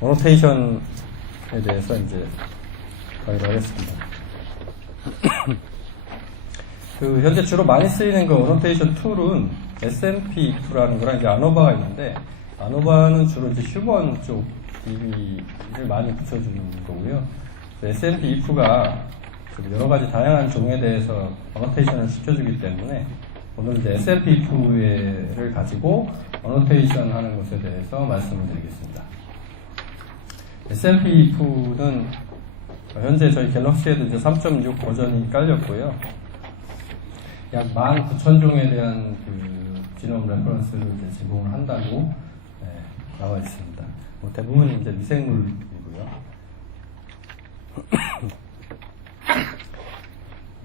어노테이션에 대해서 이제 강의를 하겠습니다. 현재 주로 많이 쓰이는 그 어노테이션 툴은 SNP-If라는 거랑 이제 아노바가 있는데, 아노바는 주로 이제 휴먼 쪽 DB를 많이 붙여주는 거고요. SNP-If가 여러 가지 다양한 종에 대해서 어노테이션을 시켜주기 때문에 오늘 이제 SNP-If를 가지고 어노테이션 하는 것에 대해서 말씀을 드리겠습니다. SNP-If는 현재 저희 갤럭시에도 이제 3.6 버전이 깔렸고요. 약 19,000종에 대한 지놈 레퍼런스를 이제 제공을 한다고 나와 있습니다. 대부분 이제 미생물이고요.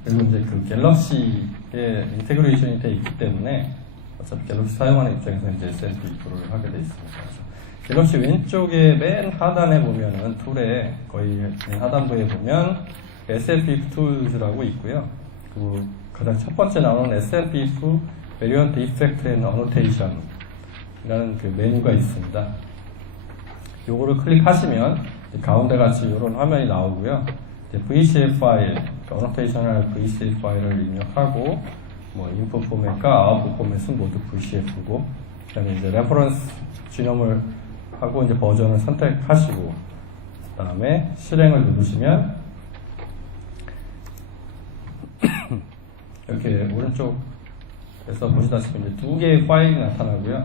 그리고 이제 갤럭시에 인테그레이션이 되어 있기 때문에 어차피 갤럭시 사용하는 입장에서 이제 SNP-If를 하게 되어 있습니다. 그래서 갤럭시 왼쪽에 맨 하단에 보면은 툴에 거의 맨 하단부에 보면 SNP-If Tools라고 있고요. 그 가장 첫 번째 나오는 SNP-If Variant Effect and Annotation 이라는 그 메뉴가 있습니다. 요거를 클릭하시면 가운데 같이 이런 화면이 나오고요. VCF 파일, 어노테이션을 VCF 파일을 입력하고, 인풋 포맷과 아웃풋 포맷은 모두 VCF고, 그 다음에 이제 레퍼런스 지놈을 하고 이제 버전을 선택하시고, 그 다음에 실행을 누르시면, 이렇게 오른쪽에서 보시다시피 이제 두 개의 파일이 나타나고요.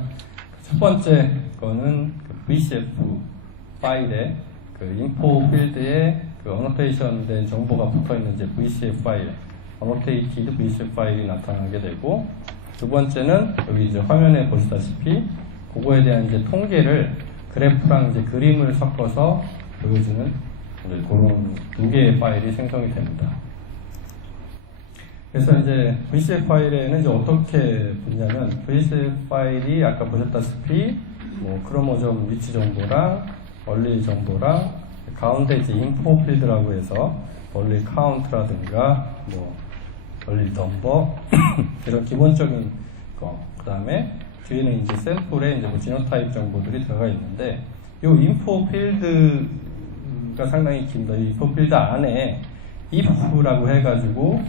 첫 번째 거는 VCF 파일에 인포 필드에 어노테이션 된 정보가 붙어 있는 이제 VCF 파일, annotated VCF 파일이 나타나게 되고, 두 번째는 여기 이제 화면에 보시다시피 그거에 대한 이제 통계를 그래프랑 이제 그림을 섞어서 보여주는 이제 그런 두 개의 파일이 생성이 됩니다. 그래서 이제 VCF 파일에는 이제 어떻게 붙냐면, VCF 파일이 아까 보셨다시피 크로모점 위치 정보랑 얼리 정보랑 가운데 이제 인포 필드라고 해서 얼리 카운트라든가 얼리 넘버 이런 기본적인 거, 그 다음에 뒤에는 이제 샘플에 이제 지노타입 정보들이 들어가 있는데, 이 인포 필드가 상당히 깁니다. 이 인포 필드 안에 if라고 해가지고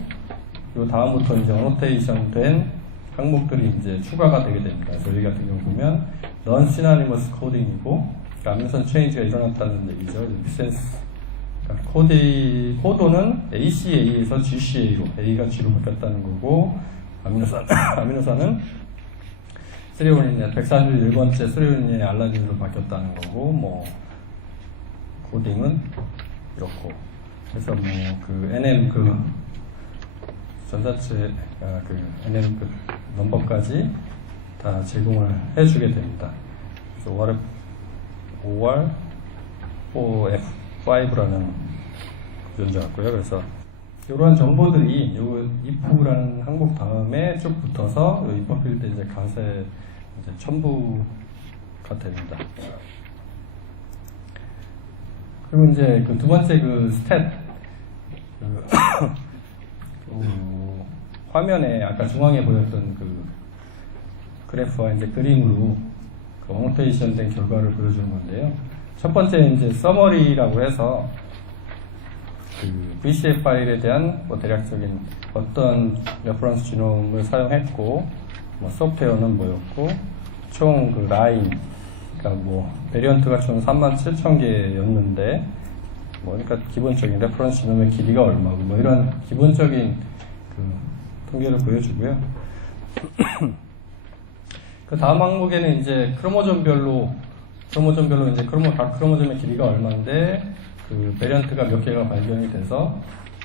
요 다음부터 이제 어노테이션 된 항목들이 이제 추가가 되게 됩니다. 저희 같은 경우 보면 non-synonymous coding이고, 암유선 체인지가 일어났다는 얘기죠. 센스. 코도는 ACA에서 GCA로, A가 G로 바뀌었다는 거고, 아미노산은 141번째 3온인의 알라딘으로 바뀌었다는 거고, 코딩은 이렇고. 그래서 NM 전자체, NM 넘버까지 다 제공을 해주게 됩니다. 그래서 OR4F5라는 구조인 같고요. 그래서 이러한 정보들이 요 if라는 항목 다음에 쭉 붙어서 요 if 필드 이제 갓에 이제 첨부가 됩니다. 그리고 이제 두 번째 스탯 화면에 아까 중앙에 보였던 그래프와 이제 그림으로 어노테이션 된 결과를 보여주는 건데요. 첫 번째 이제 서머리라고 해서 VCF 파일에 대한 대략적인 어떤 레퍼런스 지놈을 사용했고, 소프트웨어는 뭐였고, 총 라인, 그러니까 베리언트가 총 37,000개였는데, 그러니까 기본적인 레퍼런스 지놈의 길이가 얼마고, 이런 기본적인 통계를 보여주고요. 그 다음 항목에는 이제 크로모점별로 이제 각 크로모점의 길이가 얼마인데, 베리언트가 몇 개가 발견이 돼서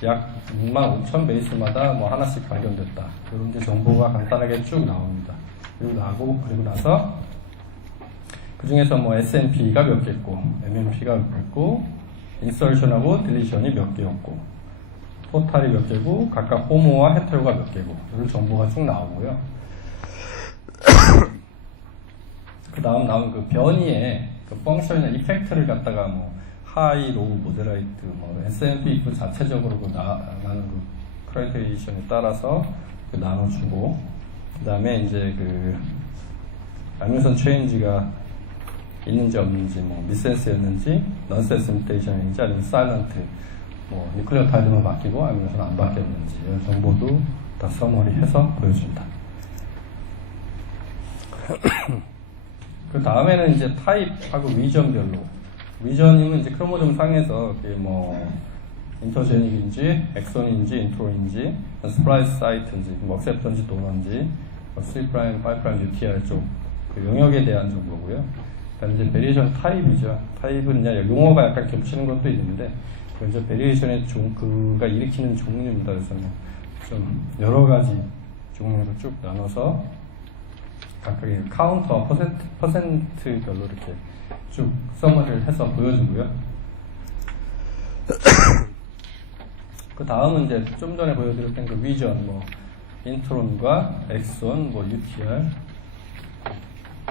약 65,000 베이스마다 하나씩 발견됐다. 이런 이제 정보가 간단하게 쭉 나옵니다. 그리고 나서 그 중에서 SNP가 몇 개고, MMP가 몇 개고, 인설션하고 딜리션이 몇 개였고, 토탈이 몇 개고, 각각 호모와 헤테로가 몇 개고, 이런 정보가 쭉 나오고요. 그 다음 나온 변이의 펑션이나 이펙트를 갖다가 하이, 로우, 모데라이트, SNP-If 자체적으로 나는 크라이테리션에 따라서 나눠주고, 그 다음에 이제 암유선 체인지가 있는지 없는지, 뭐 미센스였는지, 넌센스 뮤테이션인지, 아니면 사일런트, 뭐 뉴클레오타이드만 바뀌고 아니면 안 바뀌었는지 이런 정보도 다 서머리해서 보여준다. 그 다음에는 이제 타입하고 리전별로, 리전이면 이제 크로모좀 상에서 그게 뭐 인터제닉인지, 엑손인지, 인트론인지, 스플라이스 사이트인지, 뭐 억셉터인지, 도너인지, 3', 5' UTR 쪽 그 영역에 대한 정보고요. 그다음에 이제 베리에이션 타입이죠. 타입은 이제 용어가 약간 겹치는 것도 있는데, 이제 베리에이션의 그가 일으키는 종류입니다. 그래서 좀 여러 가지 종류로 쭉 나눠서 각각의 카운터 퍼센트별로 이렇게 쭉 서머리를 해서 보여주고요. 그 다음은 이제 좀 전에 보여드렸던 그 리전, 뭐 인트론과 엑손, 뭐 UTR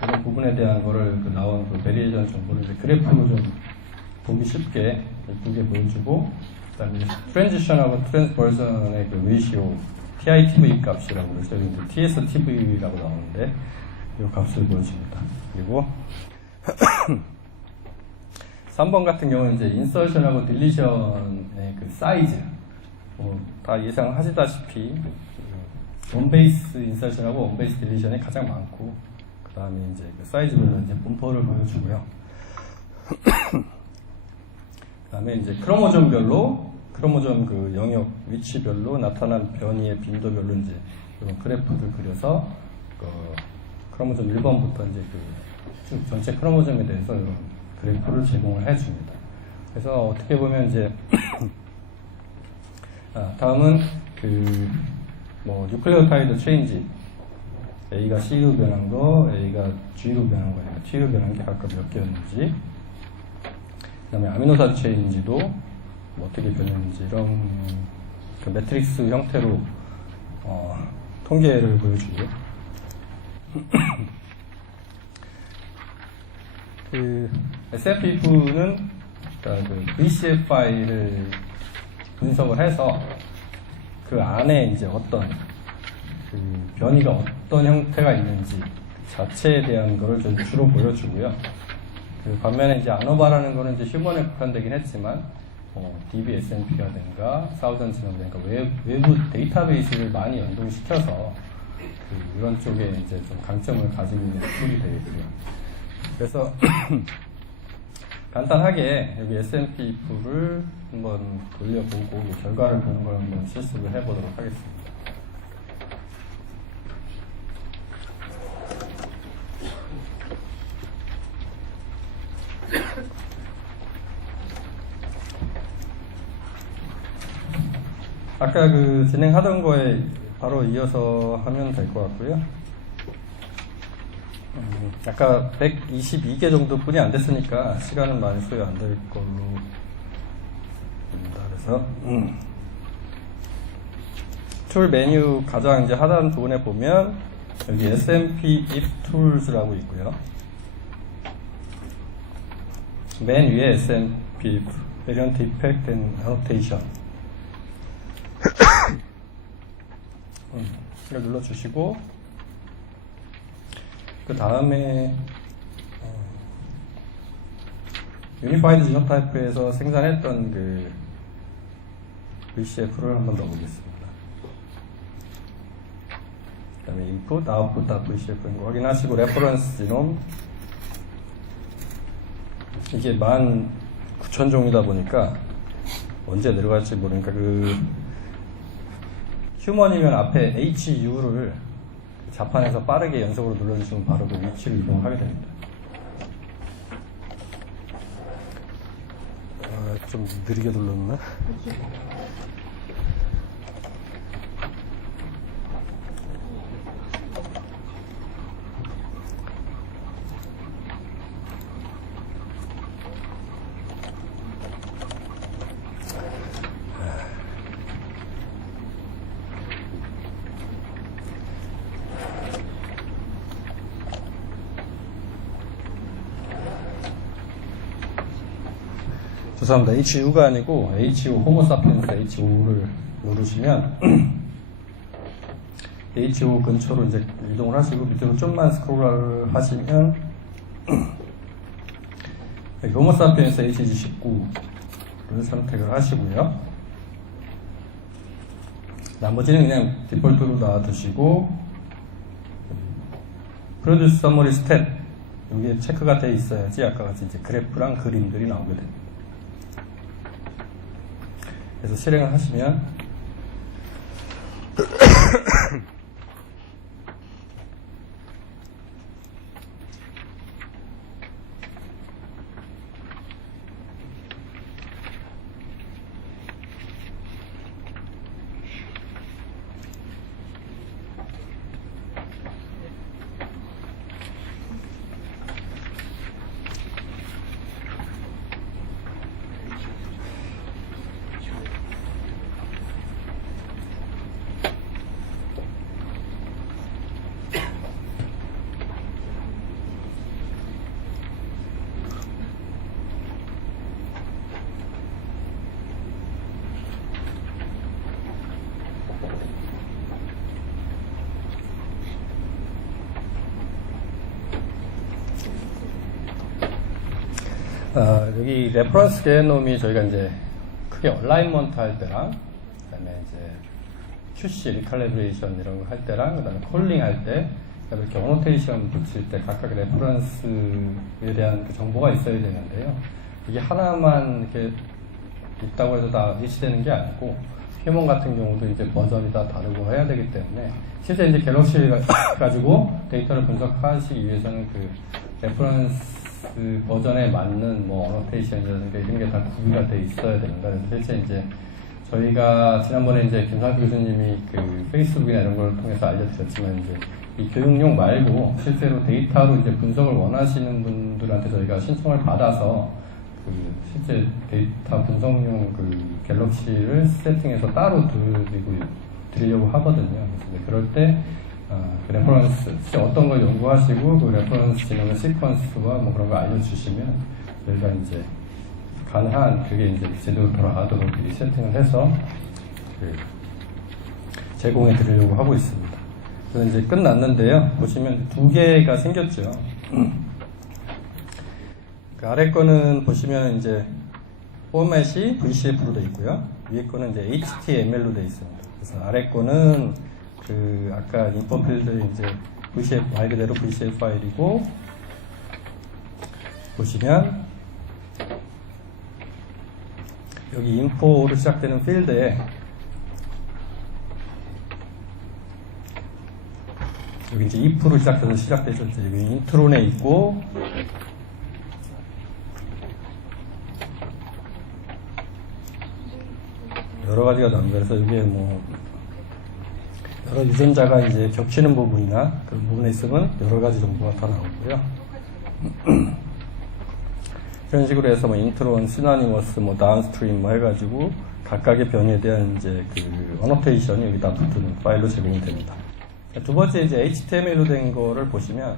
이런 부분에 대한 거를 그 나온 그 베리에이션 정보를 이제 그래프로 좀 보기 쉽게 예쁘게 보여주고, 그다음에 트랜지션하고 트랜스버전의 그 레이시오 TITV 값이라고 그래서 이제 TSTV라고 나오는데 이 값을 보여줍니다. 그리고 3번 같은 경우는 이제 인서션하고 딜리션의 그 사이즈, 다 예상하시다시피 원베이스 인서션하고 원베이스 딜리션이 가장 많고, 그 다음에 이제 그 사이즈별로 이제 분포를 보여주고요. 그 다음에 이제 크로모점별로, 크로모점 그 영역 위치별로 나타난 변이의 빈도별로 이제 이런 그래프를 그려서 그 크로모점 1번부터 이제 쭉 전체 크로모점에 대해서 이런 그래프를 제공을 해줍니다. 그래서 어떻게 보면 이제 다음은 그 뭐 뉴클레오타이드 체인지, A가 C로 변한 거, A가 G로 변한 거, A가 T로 변한 게 각각 몇 개였는지, 그 다음에 아미노산 체인지도 뭐 어떻게 변했는지 이런 그 매트릭스 형태로 통계를 보여주고요. 그 SFP는 그 VCF 파일을 분석을 해서 그 안에 이제 어떤 그 변이가 어떤 형태가 있는지 자체에 대한 거를 좀 주로 보여주고요. 그 반면에 이제 아노바라는 거는 이제 휴먼에 국한되긴 했지만 DBSNP라든가 사우전즈라든가 외부 데이터베이스를 많이 연동시켜서 그 이런 쪽에 이제 좀 강점을 가지고 있는 툴이 되겠고요. 그래서 간단하게 여기 SNP-를 한번 돌려보고 결과를 보는 걸 한번 실습을 해보도록 하겠습니다. 아까 그 진행하던 거에 바로 이어서 하면 될 것 같고요. 아까 122개 정도뿐이 안 됐으니까 시간은 많이 소요 안 될 걸로 봅니다. 그래서 툴 메뉴 가장 이제 하단 부분에 보면 여기 SMP if tools라고 있고요. 맨 위에 SMP if variant effect and annotation 이걸 눌러주시고, 그 다음에 유니파이드 지노타입에서 생산했던 그 VCF를 한번 넣어보겠습니다. 그 다음에 input, output.vcf인 거 확인하시고, 레퍼런스 지놈 이게 19,000종이다 보니까 언제 내려갈지 모르니까 그 휴먼이면 앞에 HU를 자판에서 빠르게 연속으로 눌러주시면 바로 그 위치로 이동하게 됩니다. 좀 느리게 눌렀나? 죄송합니다. HU가 아니고 HU 호모사피엔스 HU를 누르시면 HU 근처로 이제 이동을 하시고 밑으로 좀만 스크롤 하시면 호모사피엔스 HG19를 선택을 하시고요. 나머지는 그냥 디폴트로 놔두시고, 프로듀스 서머리 스탯, 여기에 체크가 돼 있어야지 아까 같이 이제 그래프랑 그림들이 나오게 됩니다. 그래서 실행을 하시면 여기 레퍼런스 개념이 저희가 이제 크게 얼라인먼트 할 때랑, 그 다음에 이제 QC, 리칼리브레이션 이런 거 할 때랑, 그 다음에 콜링 할 때, 그다음에 이렇게 어노테이션 붙일 때 각각 레퍼런스에 대한 그 정보가 있어야 되는데요. 이게 하나만 이렇게 있다고 해도 다 일치되는 게 아니고, 휴먼 같은 경우도 이제 버전이 다 다르고 해야 되기 때문에, 실제 이제 갤럭시를 가지고 데이터를 분석하시기 위해서는 그 레퍼런스 버전에 맞는 뭐 어노테이션이라든가 이런 게 다 구비가 돼 있어야 됩니다. 그래서 실제 이제 저희가 지난번에 이제 김상규 교수님이 그 페이스북이나 이런 걸 통해서 알려드렸지만, 이제 이 교육용 말고 실제로 데이터로 이제 분석을 원하시는 분들한테 저희가 신청을 받아서 그 실제 데이터 분석용 그 갤럭시를 세팅해서 따로 드리려고 하거든요. 그래서 그럴 때 그 레퍼런스, 어떤 걸 연구하시고 그 레퍼런스 진행의 시퀀스와 뭐 그런 거 알려주시면 저희가 이제 가능한 그게 이제 제대로 돌아가도록 미리 세팅을 해서 그 제공해 드리려고 하고 있습니다. 그래서 이제 끝났는데요. 보시면 두 개가 생겼죠. 그 아래 거는 보시면 이제 포맷이 VCF로 되어 있고요. 위에 거는 이제 HTML로 되어 있습니다. 그래서 아래 거는 그 아까 인포 필드 이제 VCF 말 그대로 VCF 파일이고, 보시면 여기 인포로 시작되는 필드에 여기 이제 if로 시작해서 시작되죠. 여기 인트론에 있고, 여러 가지가 나옵니다. 그래서 여기에 뭐 여러 유전자가 이제 겹치는 부분이나 그런 부분에 있으면 여러 가지 정보가 다 나오고요. 이런 식으로 해서 뭐 인트론, 시나니머스, 뭐 다운스트림 뭐 해가지고 각각의 변이에 대한 이제 그 어노테이션이 여기다 붙은 파일로 제공이 됩니다. 두 번째 이제 HTML로 된 거를 보시면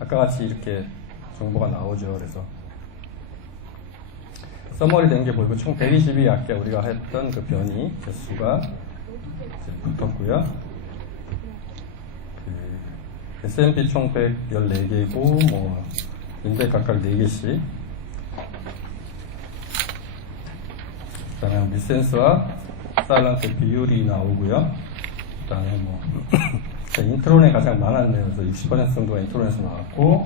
아까 같이 이렇게 정보가 나오죠. 그래서 서머리 된 게 보이고 총 120이 아까 우리가 했던 그 변이 개수가 붙었고요. 그 SMP 총 114개고 뭐 인덱 각각 4개씩, 그 다음에 미센스와 사일런트 비율이 나오고요. 그 다음에 뭐 인트론에 가장 많았네요. 그래서 60% 정도가 인트론에서 나왔고,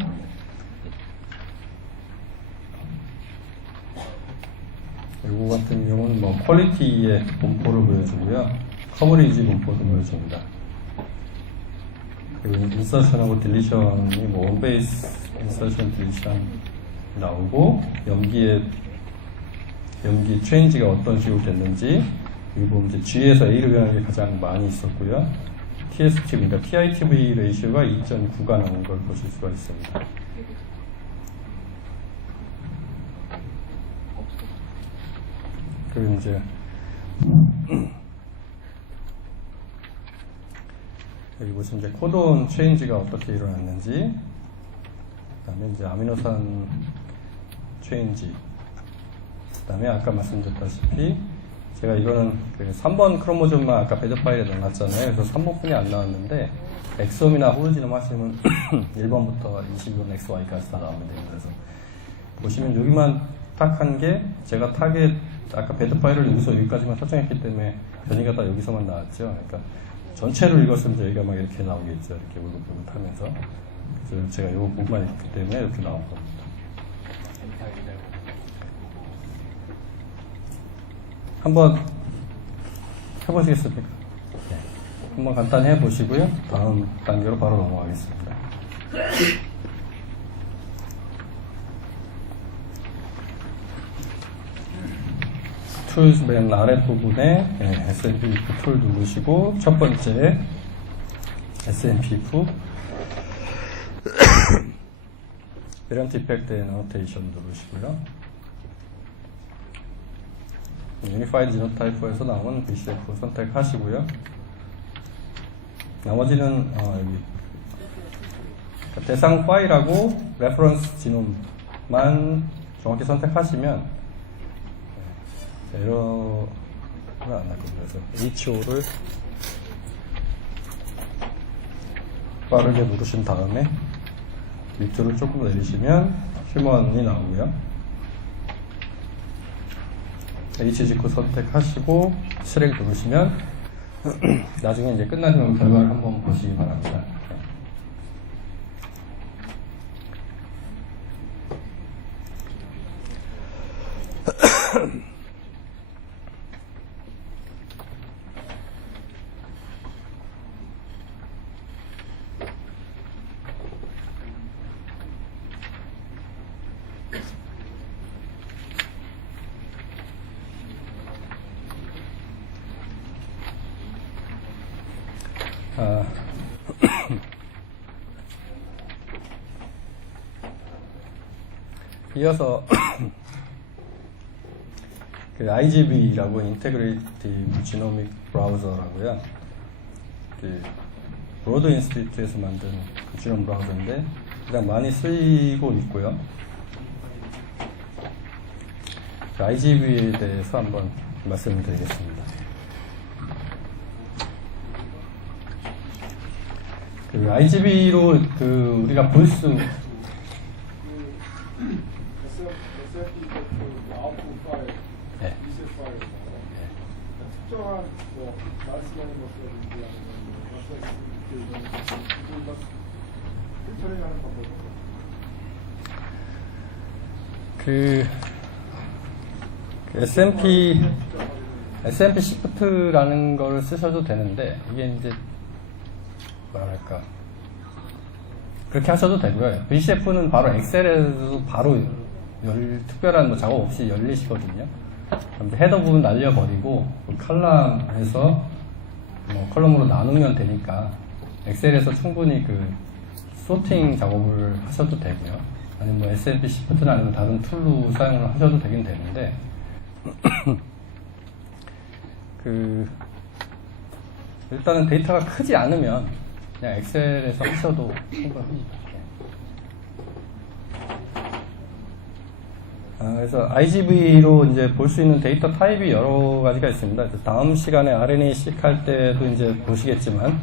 이거 같은 경우는 뭐 퀄리티의 분포를 보여주고요. 커버리지 분포도 보여줍니다. 그리고 인서션하고 딜리션이 뭐 원베이스 인서션 딜리션 나오고, 염기 체인지가 어떤 식으로 됐는지, 그리고 이제 G에서 A로 변하는 게 가장 많이 있었고요. TSTV, 그러니까 PITV 레이시오가 2.9가 나온 걸 보실 수가 있습니다. 그리고 이제 여기 보시면 이제 코돈 체인지가 어떻게 일어났는지, 그 다음에 이제 아미노산 체인지, 그 다음에 아까 말씀드렸다시피 제가 이거는 그 3번 크로모좀만 아까 배드 파일에 넣어놨잖아요. 그래서 3번뿐이 안 나왔는데 엑솜이나 홀지놈 하시면 1번부터 22번 XY까지 다 나오면 돼요. 그래서 보시면 여기만 딱 한 게 제가 타겟 아까 배드 파일을 여기서 여기까지만 설정했기 때문에 변이가 다 여기서만 나왔죠. 그러니까 전체를 읽었으면 여기가 막 이렇게 나오겠죠. 이렇게 울긋불긋 하면서. 그래서 제가 이 부분만 읽기 때문에 이렇게 나온 겁니다. 한번 해보시겠습니까? 네. 한번 간단히 해보시고요. 다음 단계로 바로 넘어가겠습니다. 툴 맨 아랫부분에 SNPF 툴 누르시고 첫 번째 SNPF 베런트 이펙트 앤 어노테이션 누르시고요. 유니파이드 지노타이프에서 나온 BCF 선택하시고요. 나머지는 여기 대상 파일하고 레퍼런스 지놈만 정확히 선택하시면 에러가 안 날 겁니다. 그래서 HO를 빠르게 누르신 다음에 밑으로 조금 내리시면 휴먼이 나오고요. HGQ 선택하시고 실행 누르시면 나중에 이제 끝나시면 결과를 한번 보시기 바랍니다. 이어서 그 IGB라고 인테그레이티브 지노믹 브라우저라고요. 그 브로드 인스티튜트에서 만든 그 지노 브라우저인데 가장 많이 쓰이고 있고요. 그 IGB에 대해서 한번 말씀을 드리겠습니다. 그 IGB로 그 우리가 볼 수 네. 특정한 말씀하는 것들인지 아니면 필터링하는 방법은 그 SMP 시프트라는 걸 쓰셔도 되는데 이게 이제 뭐랄까 그렇게 하셔도 되고요. BCF는 바로 엑셀에서도 바로 특별한 뭐 작업 없이 열리시거든요. 헤더 부분 날려버리고 그 칼럼에서 뭐 컬럼으로 나누면 되니까 엑셀에서 충분히 그 소팅 작업을 하셔도 되고요. 아니면 뭐 SMP 시프트나 아니면 다른 툴로 사용을 하셔도 되긴 되는데 그 일단은 데이터가 크지 않으면 그냥 엑셀에서 하셔도 충분합니다. 그래서 IGB로 이제 볼 수 있는 데이터 타입이 여러 가지가 있습니다. 다음 시간에 RNA-seq 할 때도 이제 보시겠지만,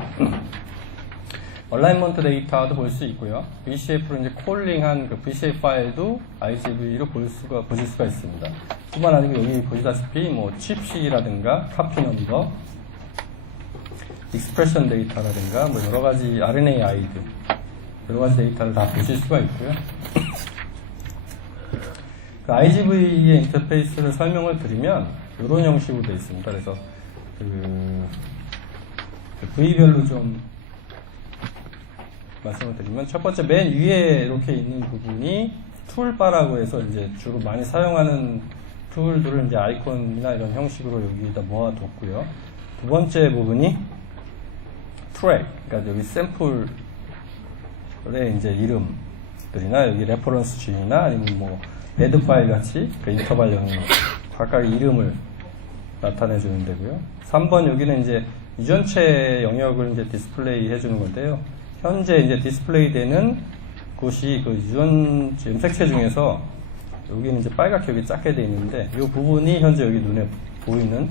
얼라이먼트 데이터도 볼 수 있고요. BCF로 이제 콜링한 그 BCF 파일도 IGB로 보실 수가 있습니다. 뿐만 아니고 여기 보시다시피 뭐 칩식이라든가 카피 넘버, 익스프레션 데이터라든가 뭐 여러 가지 RNA 아이드, 여러 가지 데이터를 다 보실 수가 있고요. 그 IGV의 인터페이스를 설명을 드리면 이런 형식으로 되어 있습니다. 그래서 그 V별로 좀 말씀을 드리면 첫 번째 맨 위에 이렇게 있는 부분이 툴바라고 해서 이제 주로 많이 사용하는 툴들을 이제 아이콘이나 이런 형식으로 여기에다 모아뒀고요. 두 번째 부분이 트랙, 그러니까 여기 샘플의 이제 이름들이나 여기 레퍼런스 G나 아니면 뭐 배드 파일 같이 그 인터벌형의 각각의 이름을 나타내 주는 데고요. 3번 여기는 이제 유전체 영역을 이제 디스플레이 해주는 건데요. 현재 이제 디스플레이 되는 곳이 그 유전 염색체 중에서 여기는 이제 빨갛게 여기 작게 되어 있는데 이 부분이 현재 여기 눈에 보이는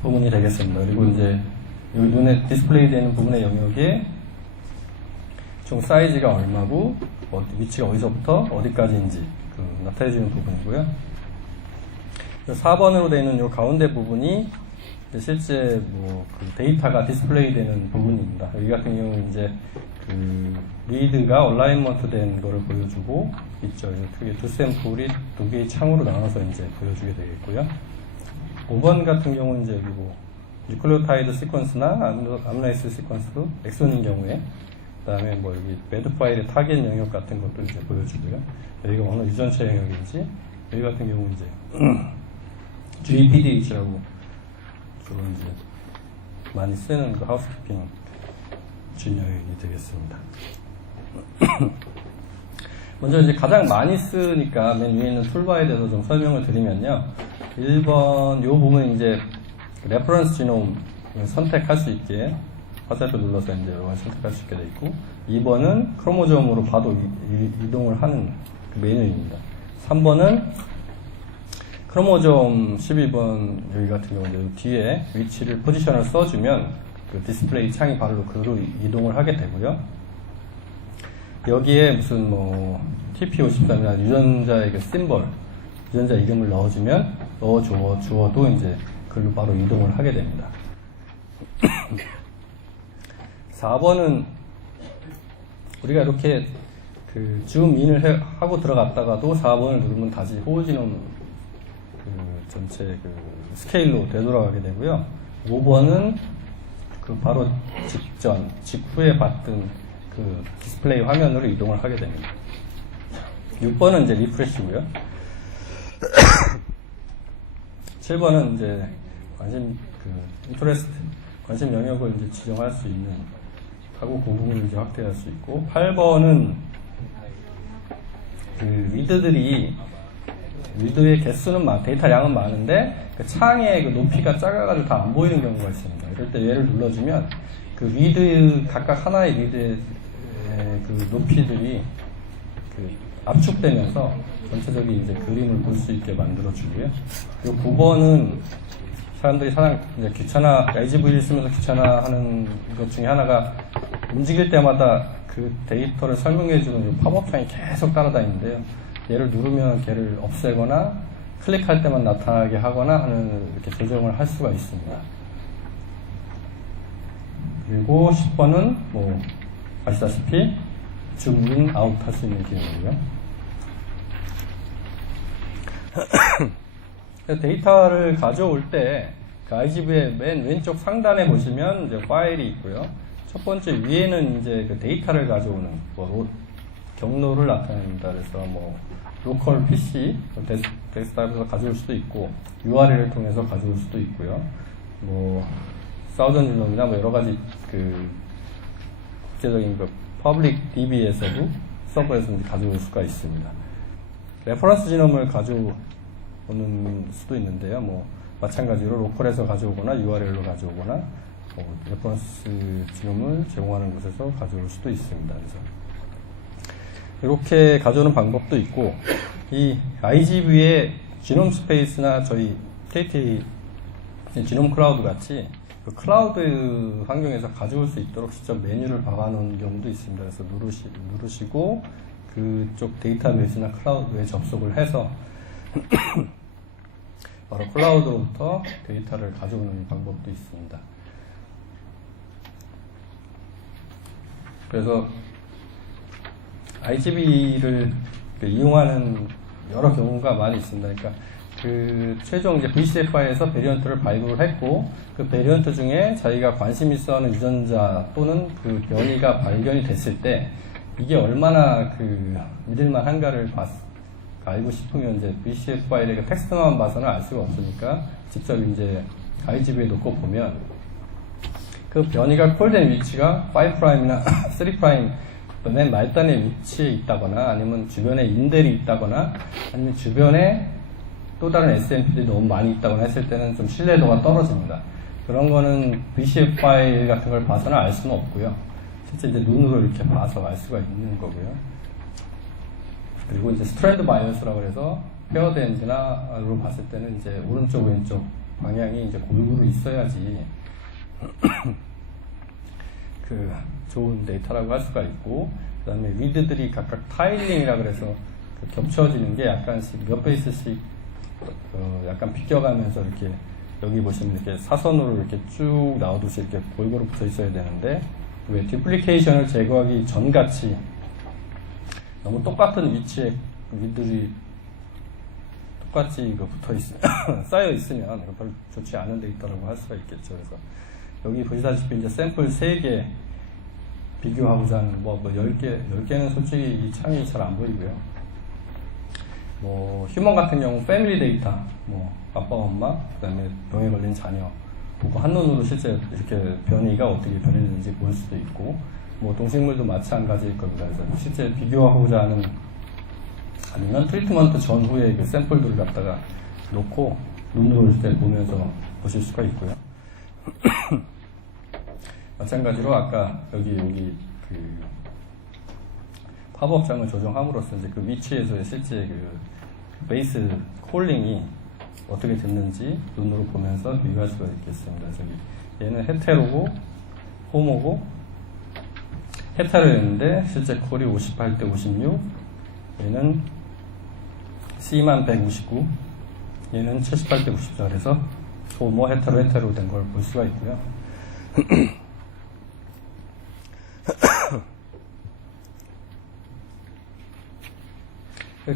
부분이 되겠습니다. 그리고 이제 여기 눈에 디스플레이 되는 부분의 영역에 총 사이즈가 얼마고 위치가 어디서부터 어디까지인지 나타내주는 부분이고요. 4번으로 되어 있는 이 가운데 부분이 실제 그 데이터가 디스플레이 되는 부분입니다. 여기 같은 경우는 이제 그 리드가 얼라인먼트 된 거를 보여주고 있죠. 크게 두 샘플이 두 개의 창으로 나눠서 이제 보여주게 되겠고요. 5번 같은 경우는 이제 여기 뉴클레오타이드 시퀀스나 아미노아시드 시퀀스, 엑손인 경우에 그 다음에 여기 매드 파일의 타겟 영역 같은 것도 이제 보여주고요. 여기가 어느 유전체 영역인지, 여기 같은 경우 이제 GPDH라고 주로 이제 많이 쓰는 그 하우스키핑 진영역이 되겠습니다. 먼저 이제 가장 많이 쓰니까 맨 위에 있는 툴바에 대해서 좀 설명을 드리면요. 1번 요 부분 이제 레퍼런스 지놈 선택할 수 있게 화살표 눌러서 이제 여러 가지 선택할 수 있게 돼 있고, 2번은 크로모점으로 바로 이동을 하는 그 메뉴입니다. 3번은 크로모점 12번 여기 같은 경우는 뒤에 위치를 포지션을 써주면 그 디스플레이 창이 바로 그로 이동을 하게 되고요. 여기에 무슨 TP53이나 유전자의 그 심벌, 유전자 이름을 주어도 이제 글로 바로 이동을 하게 됩니다. 4번은 우리가 이렇게 그 줌인을 하고 들어갔다가도 4번을 누르면 다시 호우지놈 전체 그 스케일로 되돌아가게 되고요. 5번은 그 바로 직후에 봤던 그 디스플레이 화면으로 이동을 하게 됩니다. 6번은 이제 리프레시고요. 7번은 이제 관심 영역을 이제 지정할 수 있는 하고 그 부분을 이제 확대할 수 있고, 8번은 그 리드의 개수는 데이터 양은 많은데 그 창의 그 높이가 작아가지고 다 안 보이는 경우가 있습니다. 이럴 때 얘를 눌러주면 그 리드 각각 하나의 리드의 그 높이들이 그 압축되면서 전체적인 이제 그림을 볼 수 있게 만들어 주고요. 그리고 9번은 사람들이 이제 IGV를 쓰면서 귀찮아하는 것 중에 하나가 움직일 때마다 그 데이터를 설명해주는 팝업 창이 계속 따라다니는데요. 얘를 누르면 걔를 없애거나 클릭할 때만 나타나게 하거나 하는 이렇게 조정을 할 수가 있습니다. 그리고 10번은 아시다시피 줌인 아웃 할 수 있는 기능이고요. 데이터를 가져올 때 그 IGV의 맨 왼쪽 상단에 보시면 이제 파일이 있고요. 첫 번째 위에는 이제 그 데이터를 가져오는 경로를 나타냅니다. 그래서 로컬 PC, 데스크탑에서 가져올 수도 있고, URL을 통해서 가져올 수도 있고요. 사우전 지놈이나 여러 가지 그 국제적인 그 퍼블릭 DB에서도 서버에서 가져올 수가 있습니다. 레퍼런스 지놈을 가져오는 수도 있는데요. 마찬가지로 로컬에서 가져오거나 URL로 가져오거나 레퍼런스 지놈을 제공하는 곳에서 가져올 수도 있습니다. 그래서 이렇게 가져오는 방법도 있고, 이 IGV의 지놈 스페이스나 저희 KT 지놈 클라우드 같이 그 클라우드 환경에서 가져올 수 있도록 직접 메뉴를 박아놓은 경우도 있습니다. 그래서 누르시고 그쪽 데이터베이스나 클라우드에 접속을 해서 바로 클라우드로부터 데이터를 가져오는 방법도 있습니다. 그래서 IGV를 이용하는 여러 경우가 많이 있습니다. 그러니까 최종 이제 VCFI에서 베리언트를 발굴을 했고, 그 베리언트 중에 자기가 관심 있어 하는 유전자 또는 그 변이가 발견이 됐을 때 이게 얼마나 믿을만한가를 알고 싶으면 이제 VCFI의 텍스트만 봐서는 알 수가 없으니까 직접 이제 IGV에 놓고 보면 그 변이가 콜된 위치가 5'이나 3' 맨 말단의 위치에 있다거나, 아니면 주변에 인델이 있다거나, 아니면 주변에 또 다른 SNP들이 너무 많이 있다거나 했을 때는 좀 신뢰도가 떨어집니다. 그런 거는 VCF 파일 같은 걸 봐서는 알 수는 없고요. 실제 이제 눈으로 이렇게 봐서 알 수가 있는 거고요. 그리고 이제 스트랜드 바이어스라고 해서 페어드 엔드나로 봤을 때는 이제 오른쪽 왼쪽 방향이 이제 골고루 있어야지 그 좋은 데이터라고 할 수가 있고, 그 다음에 위드들이 각각 타일링이라 그래서 그 겹쳐지는 게 약간씩 몇 베이스씩 약간 비껴가면서 이렇게 여기 보시면 이렇게 사선으로 이렇게 쭉 나오듯이 이렇게 골고루 붙어 있어야 되는데, 왜 디플리케이션을 제거하기 전같이 너무 똑같은 위치에 위들이 똑같이 쌓여 있으면 별로 좋지 않은 데이터라고 할 수가 있겠죠. 그래서 여기 보시다시피 이제 샘플 3개 비교하고자 하는 뭐 10개는 솔직히 이 창이 잘 안 보이고요. 뭐 휴먼 같은 경우 패밀리 데이터, 뭐 아빠 엄마, 그다음에 병에 걸린 자녀 보고 한눈으로 실제 이렇게 변이가 어떻게 변했는지 볼 수도 있고, 뭐 동식물도 마찬가지일 겁니다. 그래서 실제 비교하고자 하는, 아니면 트리트먼트 전후에 그 샘플들을 갖다가 놓고 눈으로 이렇게 보면서 보실 수가 있고요. 마찬가지로 아까 여기 그 팝업장을 조정함으로써 이제 그 위치에서의 실제 그 베이스 콜링이 어떻게 됐는지 눈으로 보면서 비교할 수가 있겠습니다. 저기 얘는 헤테로고 호모고, 헤테로였는데 실제 콜이 58대 56, 얘는 C만 159, 얘는 78대 94, 그래서 호모 헤테로 된 걸 볼 수가 있고요.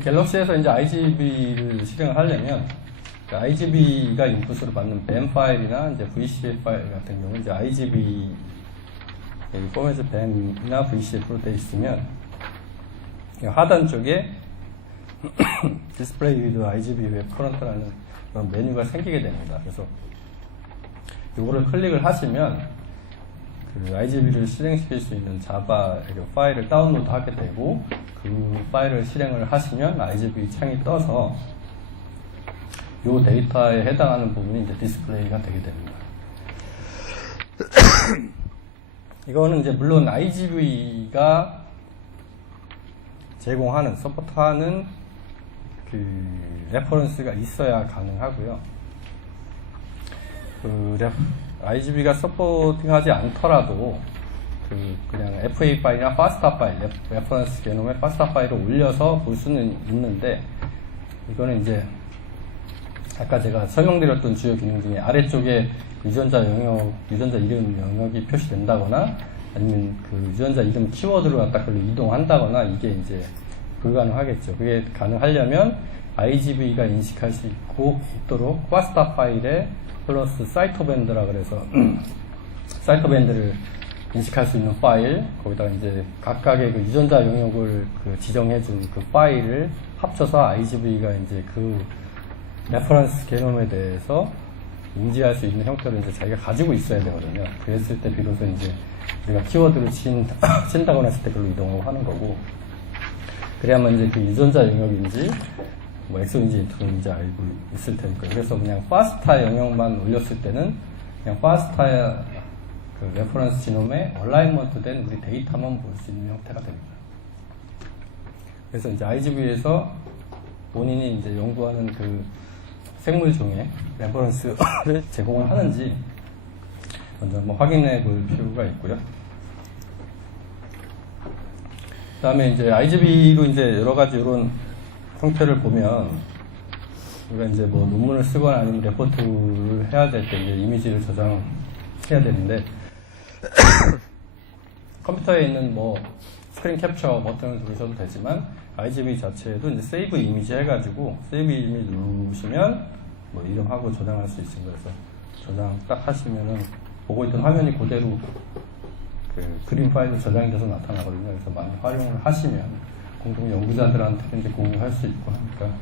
갤럭시에서 이제 IGB를 실행을 하려면, 그 IGB가 인풋으로 받는 BAM 파일이나 이제 VCF 파일 같은 경우 이제 IGB 포맷이 BAM이나 VCF로 되어 있으면 하단 쪽에 디스플레이 위드 IGB 웹 커런트라는 그런 메뉴가 생기게 됩니다. 그래서 이거를 클릭을 하시면 그 IGB를 실행시킬 수 있는 자바 파일을 다운로드 하게 되고, 그 파일을 실행을 하시면 IGB 창이 떠서 이 데이터에 해당하는 부분이 이제 디스플레이가 되게 됩니다. 이거는 이제 물론 IGB가 제공하는, 서포트하는 그 레퍼런스가 있어야 가능하고요. 그 IGB가 서포팅하지 않더라도 그냥 FA 파일이나 파스타 파일, 레퍼런스 게놈의 파스타 파일을 올려서 볼 수는 있는데, 이거는 이제 아까 제가 설명드렸던 주요 기능 중에 아래쪽에 유전자 영역, 유전자 이름 영역이 표시된다거나, 아니면 그 유전자 이름 키워드로 갖다 글로 이동한다거나, 이게 이제 불가능하겠죠. 그게 가능하려면 IGB가 인식할 수 있도록 파스타 파일에 플러스 사이토밴드라 그래서 사이토밴드를 인식할 수 있는 파일, 거기다가 이제 각각의 그 유전자 영역을 그 지정해준 그 파일을 합쳐서 IGB가 이제 그 레퍼런스 게놈에 대해서 인지할 수 있는 형태로 이제 자기가 가지고 있어야 되거든요. 그랬을 때 비로소 이제 우리가 키워드를 친다거나 했을 때 그걸로 이동하고 하는 거고, 그래야만 이제 그 유전자 영역인지 뭐 엑소인지 인트로인지 알고 있을 테니까. 그래서 그냥 파스타 영역만 올렸을 때는 그냥 파스타 그 레퍼런스 지놈에 얼라이먼트 된 우리 데이터만 볼 수 있는 형태가 됩니다. 그래서 이제 IGB에서 본인이 이제 연구하는 그 생물 중에 레퍼런스를 제공을 하는지 먼저 한번 확인해 볼 필요가 있고요. 그 다음에 이제 IGB로 이제 여러 가지 이런 형태를 보면, 우리가 이제 뭐 논문을 쓰거나 아니면 레포트를 해야 될 때 이제 이미지를 저장해야 되는데, 컴퓨터에 있는 뭐 스크린 캡처 버튼을 누르셔도 되지만, IGB 자체에도 이제 세이브 이미지 해가지고 세이브 이미지 누르시면 뭐 이름하고 저장할 수 있습니다. 그래서 저장 딱 하시면은 보고 있던 화면이 그대로 그 그림 파일로 저장이 돼서 나타나거든요. 그래서 많이 활용을 하시면 공동 연구자들한테 이제 공유할 수 있고 하니까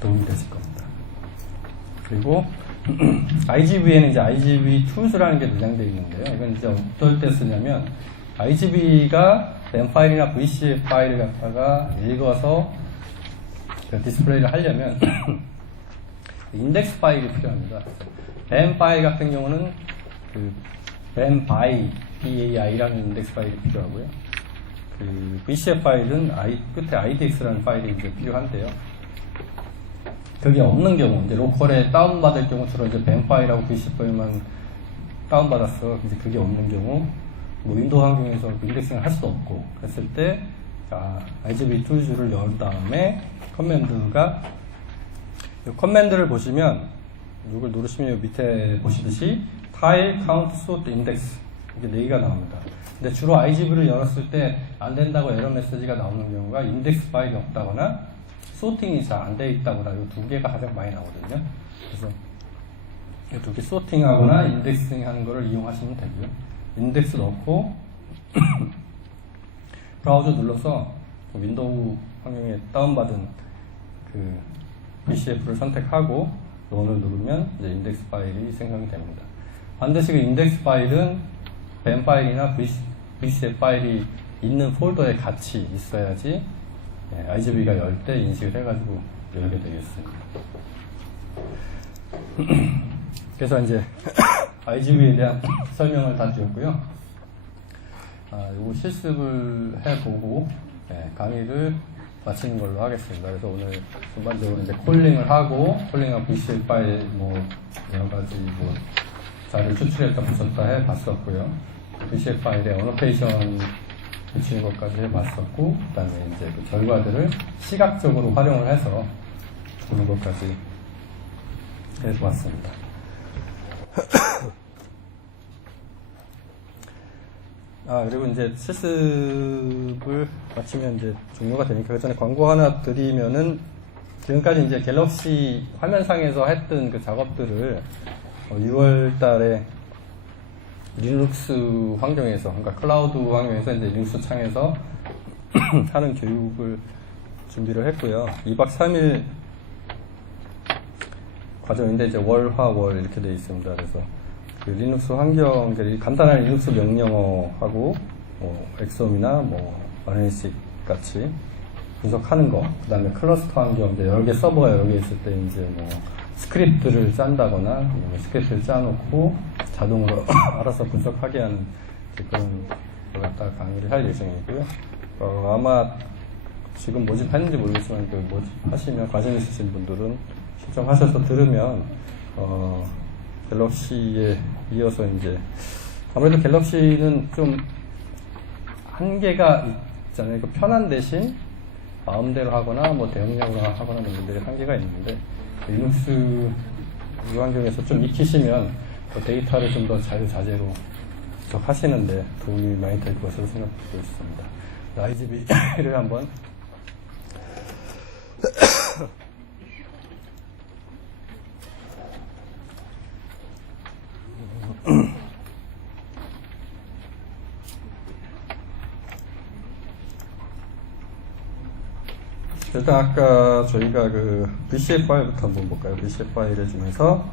도움이 되실 겁니다. 그리고 IGB에는 이제 IGB 툴스라는 게 내장되어 있는데요. 이건 이제 어떨 때 쓰냐면, IGB가 BAM 파일이나 VCF 파일을 갖다가 읽어서 디스플레이를 하려면 인덱스 파일이 필요합니다. BAM 파일 같은 경우는 그 BAM by BAI라는 인덱스 파일이 필요하고요. 그 VCF 파일은 끝에 IDX라는 파일이 이제 필요한데요. 그게 없는 경우, 이제 로컬에 다운받을 경우 주로 이제 벤 파일하고 VC 파일만 다운받았어. 이제 그게 없는 경우, 뭐 윈도우 환경에서 인덱싱을 할 수도 없고, 그랬을 때, 자, IGB 툴즈를 연 다음에 커맨드가, 이 커맨드를 보시면, 이걸 누르시면 요 밑에 보시듯이 타일, 카운트, 소트, 인덱스 이게 4개가 나옵니다. 근데 주로 IGB를 열었을 때 안 된다고 에러 메시지가 나오는 경우가 인덱스 파일이 없다거나 소팅이 잘 안 돼 있다거나 이 2개가 가장 많이 나오거든요. 그래서 이 2개 소팅하거나 인덱싱 하는 거를 이용하시면 되고요. 인덱스 넣고 브라우저 눌러서 윈도우 환경에 다운받은 그 BCF를 선택하고 런을 누르면 이제 인덱스 파일이 생성이 됩니다. 반드시 그 인덱스 파일은 벤 파일이나 VCF 파일이 있는 폴더에 같이 있어야지 IGB가 열 때 인식을 해가지고 열게 되겠습니다. 그래서 이제 IGB에 대한 설명을 다 드렸고요. 요거 실습을 해보고 강의를 마치는 걸로 하겠습니다. 그래서 오늘 전반적으로 이제 콜링을 하고 콜링하고 VCF 파일 뭐 여러 가지 뭐 자료 추출했다 붙였다 해봤었고요. VCF 파일에 어노테이션 붙이는 것까지 해봤었고, 그 다음에 이제 그 결과들을 시각적으로 활용을 해서 보는 것까지 해봤습니다. 그리고 이제 실습을 마치면 이제 종료가 되니까 그 전에 광고 하나 드리면은 지금까지 이제 갤럭시 화면상에서 했던 그 작업들을 6월 달에 리눅스 환경에서, 그러니까 클라우드 환경에서 이제 리눅스 창에서 하는 교육을 준비를 했고요. 2박 3일 과정인데 이제 월, 화, 월 이렇게 되어 있습니다. 그래서 그 리눅스 환경, 간단한 리눅스 명령어하고 엑솜이나 RNC 같이 분석하는 거, 그 다음에 클러스터 환경, 이제 여러 개 서버가 여러 개 있을 때 이제 스크립트를 짠다거나 스크립트를 짜놓고 자동으로 알아서 분석하게 하는 그런 걸 갖다가 강의를 할 예정이고요. 아마 지금 모집했는지 모르겠지만 그 모집하시면 관심 있으신 분들은 신청하셔서 들으면 갤럭시에 이어서 이제 아무래도 갤럭시는 좀 한계가 있잖아요. 그 편한 대신 마음대로 하거나 대용량으로 하거나 분들이 한계가 있는데 리눅스 이 환경에서 좀 익히시면 데이터를 좀 더 자유자재로 분석하시는데 도움이 많이 될 것으로 생각하고 있습니다. IGB를 한번 일단 아까 저희가 그 VCF 파일부터 한번 볼까요? VCF 파일 중에서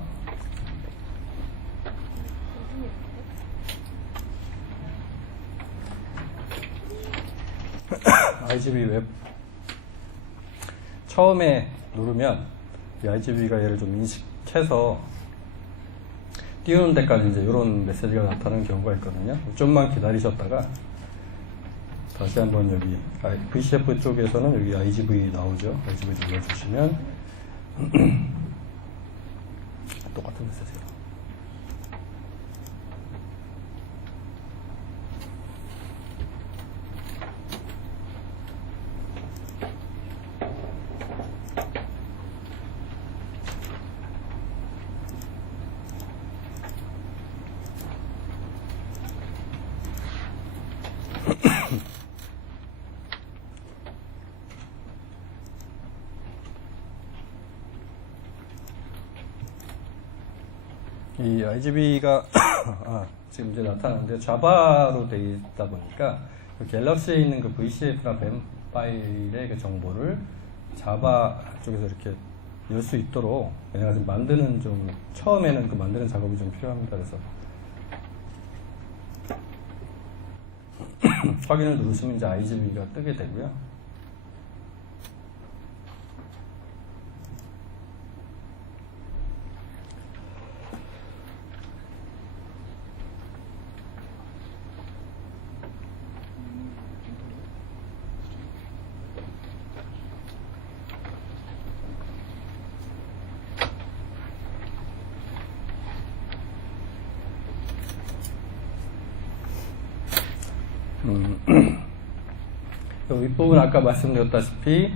IGB 웹 처음에 누르면 이 IGB가 얘를 좀 인식해서 띄우는 데까지 이제 이런 메시지가 나타나는 경우가 있거든요. 좀만 기다리셨다가 다시 한번 여기 VCF 쪽에서는 여기 IGB 나오죠. IGB 눌러주시면 똑같은 메시지가 이 RGB가 지금 이제 나타나는데 자바로 되어 있다 보니까 그 갤럭시에 있는 그 VCF나 벤 파일의 그 정보를 자바 쪽에서 이렇게 열 수 있도록 얘네가 좀 만드는 좀 처음에는 그 만드는 작업이 좀 필요합니다. 그래서 확인을 누르시면 이제 IGB가 뜨게 되고요. 윗부분 아까 말씀드렸다시피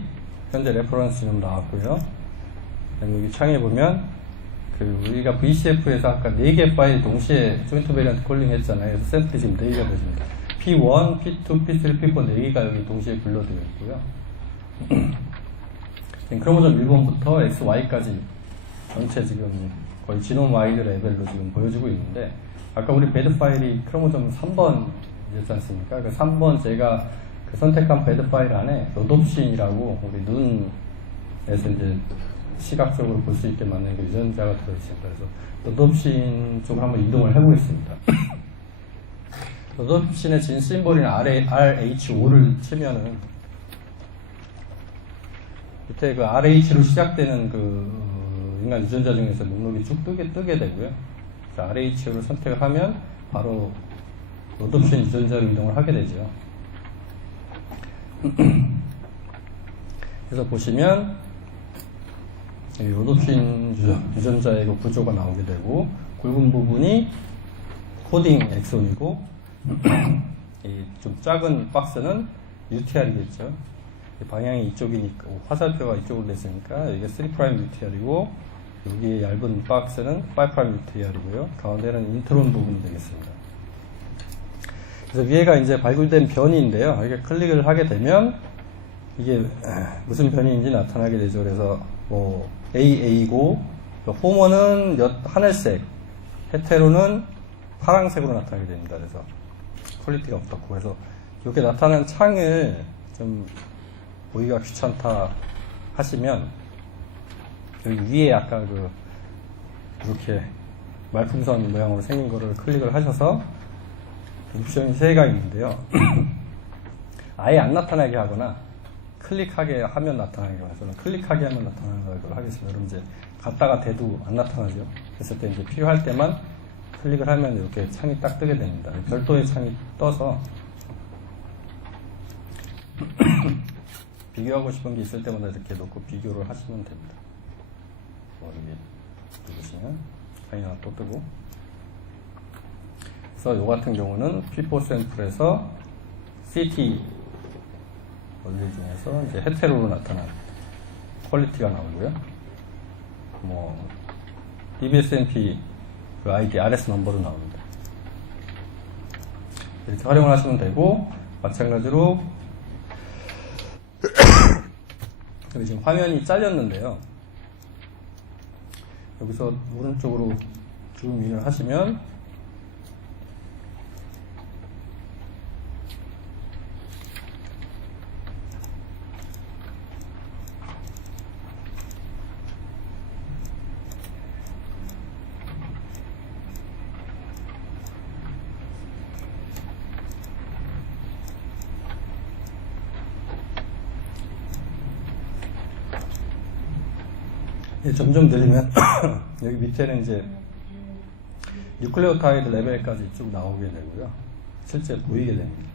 현재 레퍼런스 지금 나왔고요. 그다음에 여기 창에 보면 우리가 VCF에서 아까 4개 파일 동시에 조인트 베리언트 콜링 했잖아요. 그래서 샘플이 지금 4개가 되십니다. P1, P2, P3, P4 4개가 여기 동시에 불러되어 있고요. 크로모점 1번부터 XY까지 전체 지금 거의 지놈 와이드 레벨로 지금 보여주고 있는데, 아까 우리 배드 파일이 크로모점 3번이었지 않습니까? 그 3번 제가 선택한 배드 파일 안에 로놉신이라고 우리 눈에서 이제 시각적으로 볼 수 있게 만든 유전자가 들어있습니다. 그래서 로놉신 쪽으로 한번 이동을 해보겠습니다. 로놉신의 진 심볼인 RH5를 치면은 밑에 그 RH로 시작되는 인간 유전자 중에서 목록이 쭉 뜨게 되고요. RH를 선택을 하면 바로 로놉신 유전자로 이동을 하게 되죠. 그래서 보시면 로놉신 유전자의 구조가 나오게 되고, 굵은 부분이 코딩 엑손이고 이 좀 작은 박스는 UTR이겠죠. 방향이 이쪽이니까 화살표가 이쪽으로 됐으니까 이게 3' UTR이고, 여기 얇은 박스는 5' UTR이고요. 가운데는 인트론 부분이 되겠습니다. 그래서 위에가 이제 발굴된 변이인데요. 이렇게 클릭을 하게 되면 이게 무슨 변이인지 나타나게 되죠. 그래서 뭐 AA고, 호모는 하늘색, 헤테로는 파란색으로 나타나게 됩니다. 그래서 퀄리티가 어떻고, 그래서 이렇게 나타난 창을 좀 보기가 귀찮다 하시면 여기 위에 아까 이렇게 말풍선 모양으로 생긴 거를 클릭을 하셔서 옵션이 3개가 있는데요. 아예 안 나타나게 하거나 클릭하게 하면 나타나게 하거나, 저는 클릭하게 하면 나타나는 걸 하겠습니다. 그럼 이제 갔다가 대도 안 나타나죠. 그랬을 때 이제 필요할 때만 클릭을 하면 이렇게 창이 딱 뜨게 됩니다. 별도의 창이 떠서 비교하고 싶은 게 있을 때마다 이렇게 놓고 비교를 하시면 됩니다. 이게 누르시면 창이 하나 또 뜨고, 그래서 요 같은 경우는 P4 샘플에서 CT 원리 중에서 이제 헤테로로 나타난 퀄리티가 나오고요. 뭐 DBSNP 그 아이디 RS 넘버로 나옵니다. 이렇게 활용을 하시면 되고, 마찬가지로 여기 지금 화면이 잘렸는데요. 여기서 오른쪽으로 줌인을 하시면 점점 늘리면 여기 밑에는 이제 뉴클레오타이드 레벨까지 쭉 나오게 되고요. 실제 보이게 됩니다.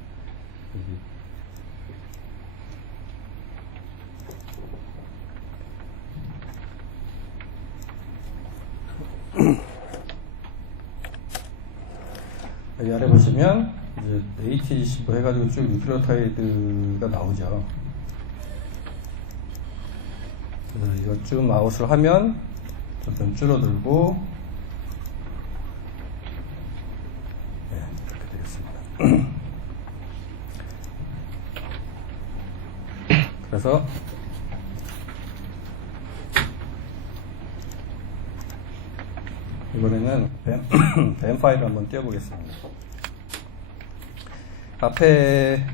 여기 아래 보시면 이제 AT25 해가지고 쭉 뉴클레오타이드가 나오죠. 그래서 이거 쭉 마우스를 하면 점점 줄어들고, 네, 이렇게 되겠습니다. 그래서 이번에는 뱀 파일을 한번 띄워보겠습니다. 앞에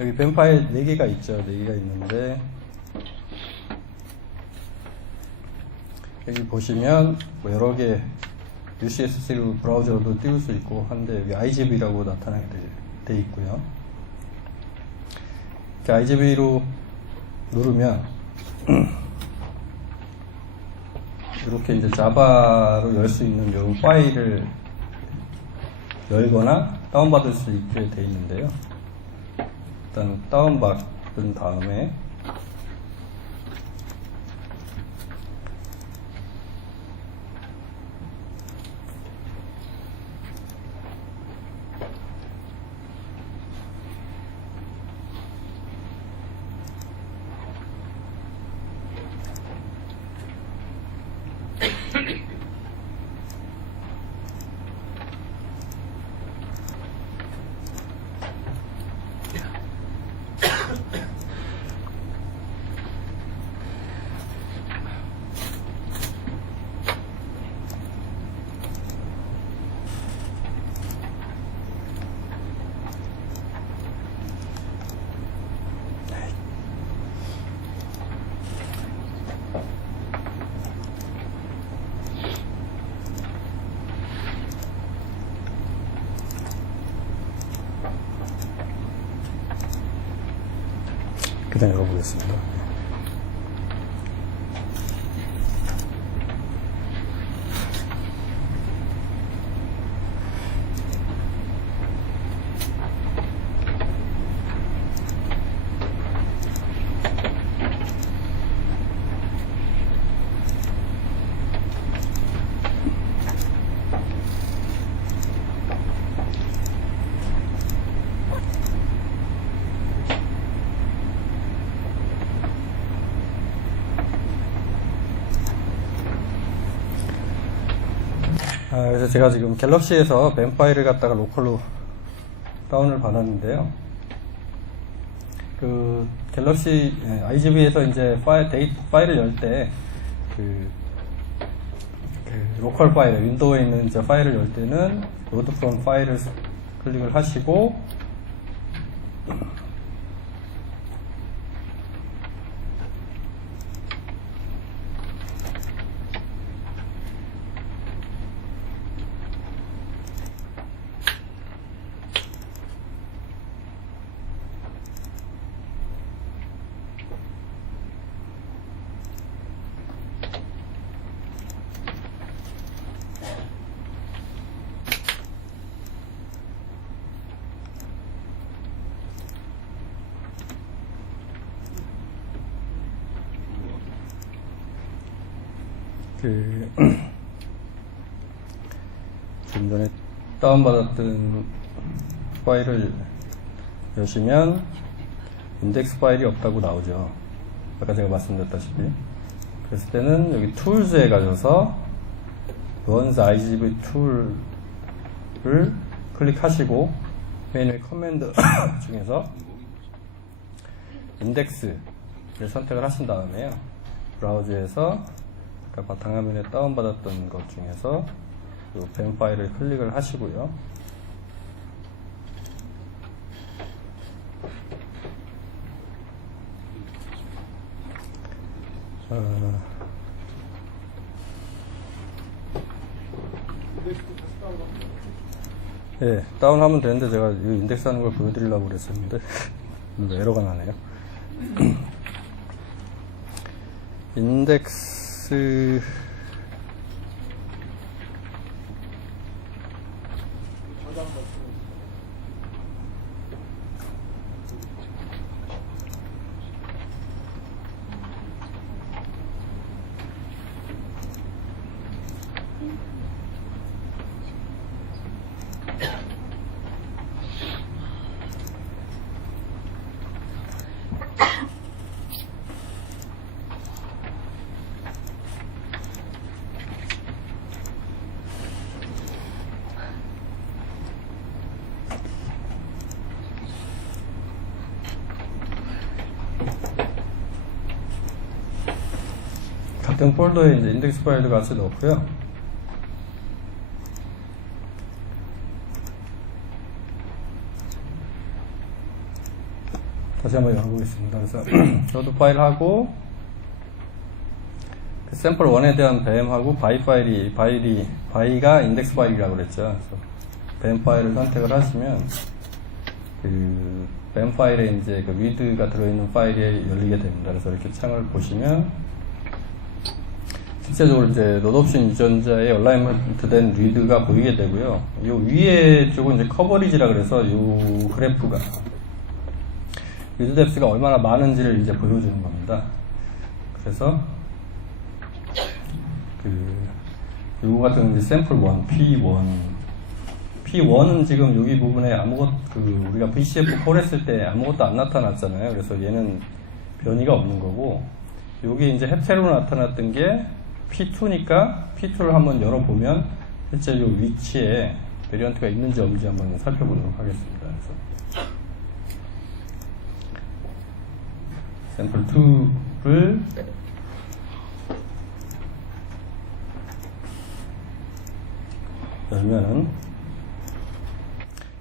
여기 뱀 파일 4개가 있죠. 4개가 있는데, 여기 보시면 뭐 여러 개 UCS3 브라우저로도 띄울 수 있고 한데, 여기 IGV라고 나타나게 돼 있고요. 이렇게 IGV로 누르면 이렇게 이제 자바로 열 수 있는 이 파일을 열거나 다운받을 수 있게 돼 있는데요. 일단 다운받은 다음에 그냥 열어보겠습니다. 그래서 제가 지금 갤럭시에서 뱀 파일을 갖다가 로컬로 다운을 받았는데요. 그 갤럭시 IGV에서 이제 파일을 열 때 그 로컬 파일, 윈도우에 있는 이제 파일을 열 때는 로드 프롬 파일을 클릭을 하시고 좀 전에 다운받았던 파일을 여시면 인덱스 파일이 없다고 나오죠. 아까 제가 말씀드렸다시피. 그랬을 때는 여기 툴즈에 가셔서 Runs IGV 툴을 클릭하시고 메뉴의 커맨드 중에서 인덱스를 선택을 하신 다음에요. 브라우저에서 아까 바탕화면에 다운받았던 것 중에서 이 뱀 파일을 클릭을 하시고요. 예, 다운하면 되는데 제가 이 인덱스 하는 걸 보여드리려고 그랬었는데 에러가 나네요. 인덱스 같은 폴더에 이제 인덱스 파일을 같이 넣고요. 다시 한번 열어보겠습니다. 그래서 로드 파일하고 그 샘플 1에 대한 뱀하고 바이가 인덱스 파일이라고 그랬죠. 그래서 뱀 파일을 선택을 하시면 그 뱀 파일에 이제 그 리드가 들어있는 파일이 열리게 됩니다. 그래서 이렇게 창을 보시면 실제적으로 이제 노드옵션 유전자의 얼라이먼트 된 리드가 보이게 되고요. 요 위에 쪽은 이제 커버리지라 그래서 요 그래프가 리드 뎁스가 얼마나 많은지를 이제 보여주는 겁니다. 그래서 요거 같은 이제 샘플 1, P1은 지금 여기 부분에 우리가 VCF4 했을 때 아무것도 안 나타났잖아요. 그래서 얘는 변이가 없는 거고, 여기 이제 헤테로 나타났던 게 P2니까 P2를 한번 열어보면 실제 요 위치에 베리언트가 있는지 없는지 한번 살펴보도록 하겠습니다. 그래서 샘플 2를 열면은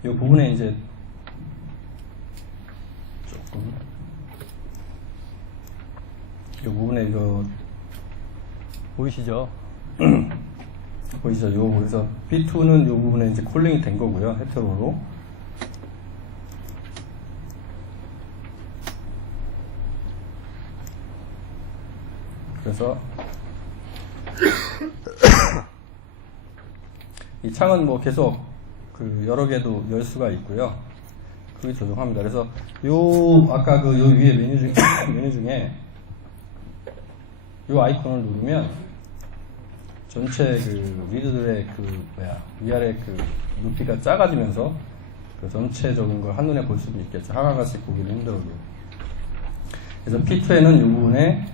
이 부분에 이제 조금 이 부분에 이거 보이시죠? 보이시죠? 요 그래서 P2는 이 부분에 이제 콜링이 된 거고요. 헤테로로. 그래서 이 창은 뭐 계속 그 여러 개도 열 수가 있고요. 크기 조정합니다. 그래서 요 아까 그 요 위에 메뉴 중에 요 아이콘을 누르면 전체 그 리드들의 그 위아래 그 높이가 작아지면서 그 전체적인 걸 한눈에 볼 수도 있겠죠. 하나하나씩 보기는 힘들어도. 그래서 P2에는 이 부분에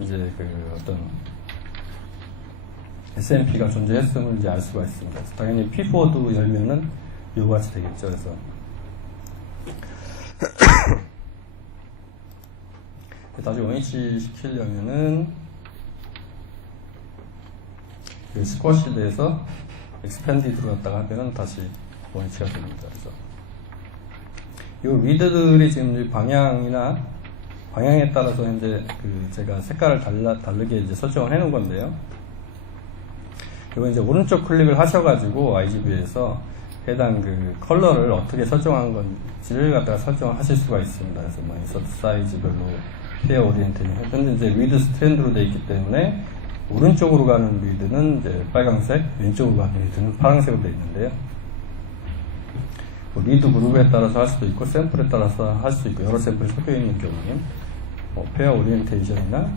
이제 그 어떤 SMP가 존재했음을 이제 알 수가 있습니다. 그래서 당연히 P4도 열면은 이와 같이 되겠죠. 그래서 다시 원위치 시키려면은 그 스쿼시드에서 expanded로 갔다가 하면은 다시 원위치가 됩니다. 그래서 이 리드들이 지금 방향에 따라서 이제 그 제가 색깔을 다르게 이제 설정을 해 놓은 건데요. 이거 이제 오른쪽 클릭을 하셔가지고 IGV에서 해당 그 컬러를 어떻게 설정한 건지를 갖다가 설정을 하실 수가 있습니다. 그래서 뭐 인서트 사이즈별로 페어 오리엔테이션. 현재 이제 리드 스탠드로 되어 있기 때문에 오른쪽으로 가는 리드는 이제 빨강색, 왼쪽으로 가는 리드는 파란색으로 되어 있는데요. 뭐 리드 그룹에 따라서 할 수도 있고 샘플에 따라서 할 수도 있고 여러 샘플이 섞여 있는 경우는 뭐 페어 오리엔테이션이나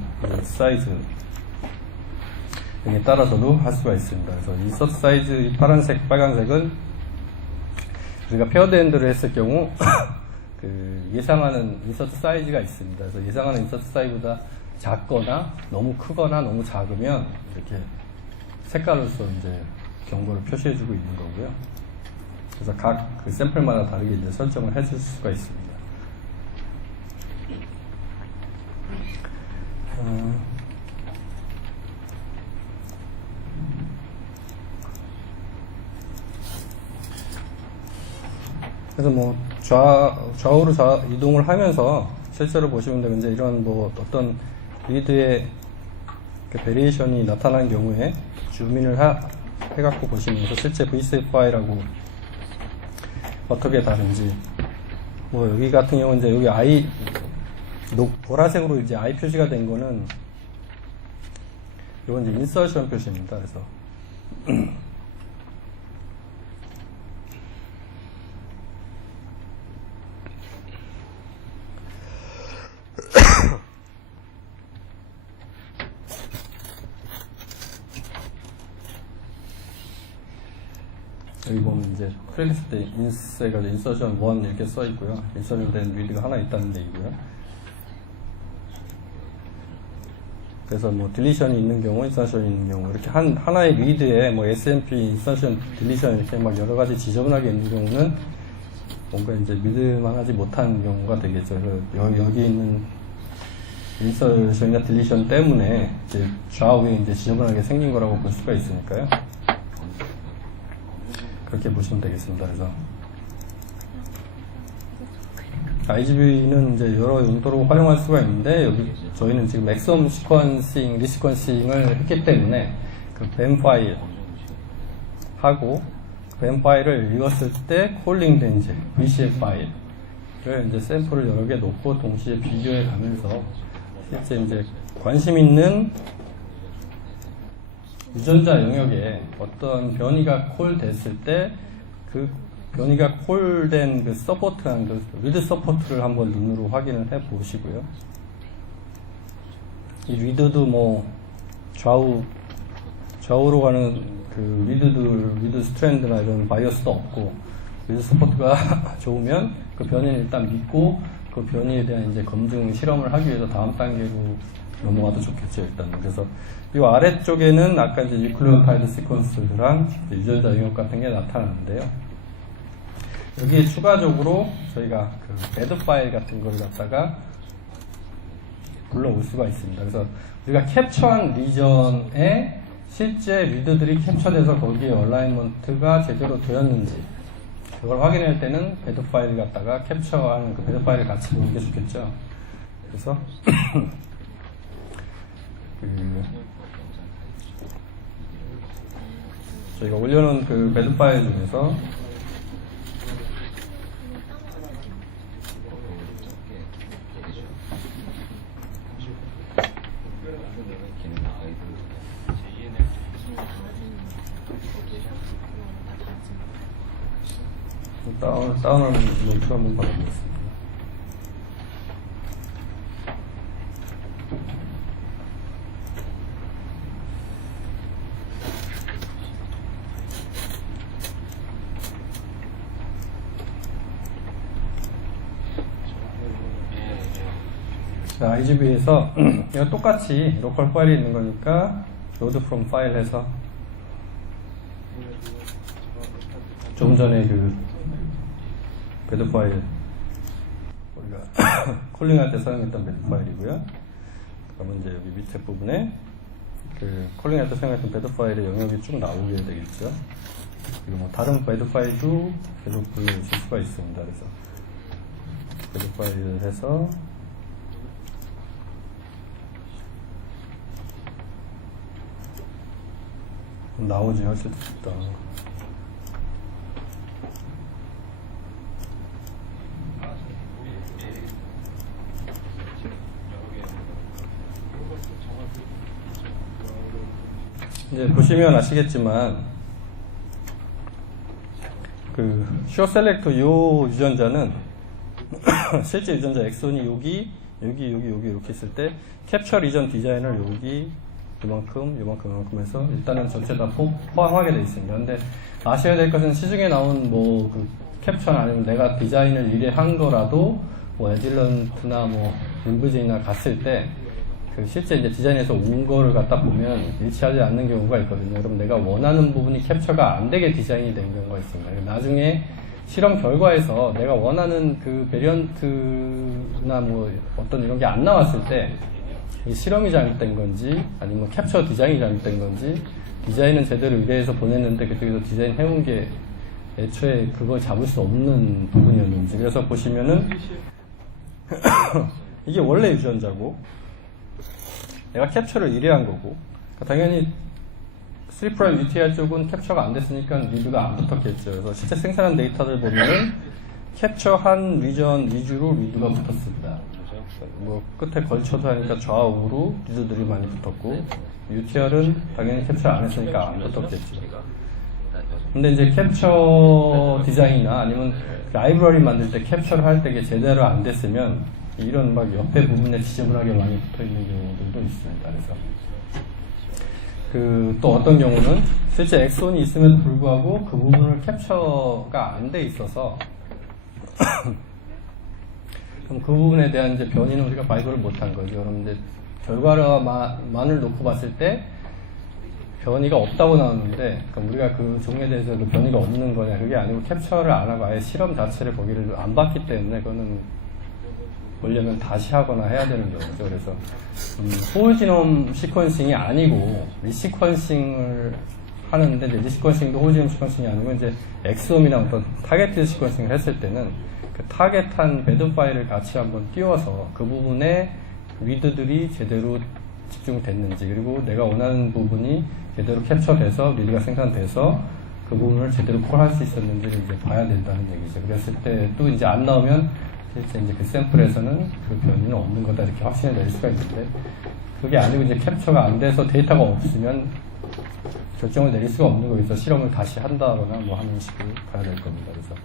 사이즈 등에 따라서도 할 수가 있습니다. 그래서 인서트 사이즈 이 파란색, 빨간색은 우리가 페어드 핸드를 했을 경우 그 예상하는 인서트 사이즈가 있습니다. 그래서 예상하는 인서트 사이즈보다 작거나 너무 크거나 너무 작으면 이렇게 색깔로서 이제 경고를 표시해주고 있는 거고요. 그래서 각 그 샘플마다 다르게 이제 설정을 해줄 수가 있습니다. 그래서 뭐 좌우로 이동을 하면서 실제로 보시면 되는데 이런 뭐 어떤 리드의 그 베리에이션이 나타난 경우에 줌인을 해갖고 보시면서 실제 VCF 파일하고 어떻게 다른지 뭐 여기 같은 경우는 이제 여기 보라색으로 이제 I 표시가 된 거는 이건 이제 인서션 표시입니다. 그래서 여기 보면 이제 클릭했을 때 인서션 1 이렇게 써 있고요. 인서션 된 리드가 하나 있다는 얘기고요. 그래서 뭐 딜리션이 있는 경우, 인서션이 있는 경우 이렇게 하나의 리드에 뭐 SMP, 인서션, 딜리션 이렇게 막 여러 가지 지저분하게 있는 경우는 뭔가 이제 믿을만하지 못한 경우가 되겠죠. 그래서 여기 있는 인서션이나 딜리션 때문에 이제 좌우에 이제 지저분하게 생긴 거라고 볼 수가 있으니까요. 그렇게 보시면 되겠습니다. 그래서 IGV는 이제 여러 용도로 활용할 수가 있는데 여기 저희는 지금 엑섬 시퀀싱, 리시퀀싱을 했기 때문에 그 뱀 파일 하고 뱀 파일을 읽었을 때 콜링된 이제 VCF 파일을 이제 샘플을 여러 개 놓고 동시에 비교해 가면서 실제 이제 관심 있는 유전자 영역에 어떤 변이가 콜됐을 때 그 변이가 콜된 그 서포트한 그 리드 서포트를 한번 눈으로 확인을 해 보시고요. 이 리드도 뭐 좌우로 가는 그 리드 스트랜드나 이런 바이어스도 없고 리드 서포트가 좋으면 그 변이는 일단 믿고 그 변이에 대한 이제 검증 실험을 하기 위해서 다음 단계로 넘어가도 좋겠죠, 일단. 그래서 이 아래쪽에는 아까 이제 뉴클리오타이드 시퀀스랑 유전자 영역 같은 게 나타나는데요. 여기에 추가적으로 저희가 그 배드 파일 같은 걸 갖다가 불러올 수가 있습니다. 그래서 우리가 캡처한 리전에 실제 리드들이 캡처돼서 거기에 얼라이먼트가 제대로 되었는지 그걸 확인할 때는 배드 파일을 갖다가 캡처하는 그 배드 파일을 같이 보는 게 좋겠죠. 그래서 저희가 올려놓은 그 배드 파일 중에서 다운하는 노트 한번 받아보겠습니다. 자, IGB에서 이거 똑같이 로컬 파일이 있는 거니까 load from file 해서 좀 전에 그 배드 파일 우리가 콜링할 때 사용했던 배드 파일이고요. 그러면 이제 여기 밑에 부분에 그 콜링할 때 사용했던 배드 파일의 영역이 쭉 나오게 되겠죠. 그리고 뭐 다른 배드 파일도 계속 불러오실 수가 있습니다. 그래서 배드 파일을 해서 나오지 할 수도 있다. 이제 보시면 아시겠지만 그 쇼 셀렉터 요 유전자는 실제 유전자 엑손이 여기 이렇게 있을 때 캡처 리전 디자인을 여기 요만큼 해서 일단은 전체 다 포함하게 되어 있습니다. 근데 아셔야 될 것은 시중에 나온 뭐 그 캡처나 아니면 내가 디자인을 일에 한 거라도 뭐 에딜런트나 뭐 림브진이나 갔을 때 그 실제 이제 디자인에서 온 거를 갖다 보면 일치하지 않는 경우가 있거든요. 그럼 내가 원하는 부분이 캡처가 안 되게 디자인이 된 경우가 있습니다. 나중에 실험 결과에서 내가 원하는 그 베리언트나 뭐 어떤 이런 게 안 나왔을 때 이 실험이 잘못된 건지 아니면 캡처 디자인이 잘못된 건지 디자인은 제대로 의뢰해서 보냈는데 그쪽에서 디자인 해온 게 애초에 그걸 잡을 수 없는 부분이었는지. 그래서 보시면은 이게 원래 유전자고 내가 캡처를 의뢰한 거고 당연히 3' UTR 쪽은 캡처가 안 됐으니까 리드가 안 붙었겠죠. 그래서 실제 생산한 데이터를 보면은 캡처한 리전 위주로 리드가 붙었습니다. 뭐 끝에 걸쳐서 하니까 좌우로 리드들이 많이 붙었고 UTR은 당연히 캡처 안 했으니까 안 붙었겠죠. 근데 이제 캡처 디자인이나 아니면 라이브러리 만들 때 캡처를 할 때 이게 제대로 안 됐으면 이런 막 옆에 부분에 지저분하게 많이 붙어 있는 경우들도 있습니다. 그래서 그 또 어떤 경우는 실제 엑손이 있음에도 불구하고 그 부분을 캡처가 안 돼 있어서 그럼 그 부분에 대한 이제 변이는 우리가 발굴을 못한 거죠. 그럼 이제 결과만을 놓고 봤을 때 변이가 없다고 나오는데 그럼 우리가 그 종에 대해서 그 변이가 없는 거냐 그게 아니고 캡처를 안 하고 아예 실험 자체를 거기를 안 봤기 때문에 그거는 보려면 다시 하거나 해야 되는 경우죠. 그래서 홀지놈 시퀀싱이 아니고 리시퀀싱을 하는데 이제 리시퀀싱도 홀지놈 시퀀싱이 아니고 이제 엑소홈이나 어떤 타겟 시퀀싱을 했을 때는 그 타겟한 배드 파일을 같이 한번 띄워서 그 부분에 리드들이 제대로 집중됐는지 그리고 내가 원하는 부분이 제대로 캡처돼서 리드가 생산돼서 그 부분을 제대로 콜할 수 있었는지를 이제 봐야 된다는 얘기죠. 그랬을 때 또 이제 안 나오면 실제 이제 그 샘플에서는 그 변이는 없는 거다 이렇게 확신을 낼 수가 있는데 그게 아니고 이제 캡처가 안 돼서 데이터가 없으면 결정을 내릴 수가 없는 거에서 실험을 다시 한다거나 뭐 하는 식으로 가야 될 겁니다. 그래서